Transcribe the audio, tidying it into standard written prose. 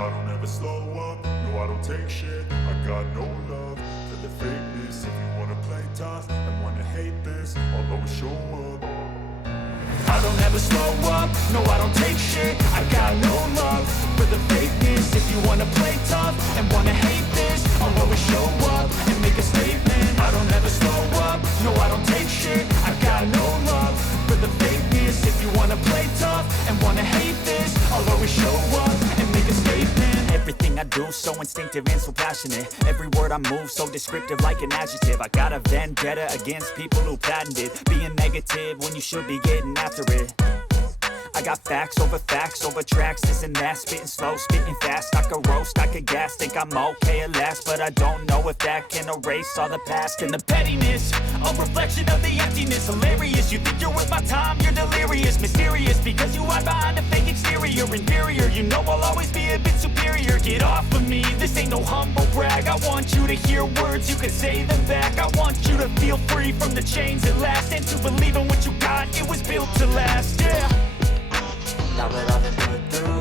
I don't ever slow up, no I don't take shit. I got no love for the fakeness. If you wanna play tough and wanna hate this, I'll always show up. I don't ever slow up, no I don't take shit. I got no love for the fakeness. If you wanna play tough and wanna hate this, I'll always show up and make a statement. I don't ever slow up, no I don't take shit. I got no love for the fakeness. If you wanna play tough and wanna hate this, I'll always show up and make a statement. Everything I do so instinctive and so passionate. Every word I move so descriptive like an adjective. I got a vendetta against people who patented being negative when you should be getting after it. I got facts over tracks, this and that. Spitting slow, spitting fast. I could roast, I could gas. Think I'm okay at last, but I don't know if that can erase all the past. And the pettiness, a reflection of the emptiness. Hilarious, you think you're worth my time, you're delirious. Mysterious, because you hide behind a fake exterior. Inferior, you know I'll always be a bit superior. Get off of me, this ain't no humble brag. I want you to hear words, you can say them back. I want you to feel free from the chains at last, and to believe in what you got, it was built to last, yeah. Now that I've been put through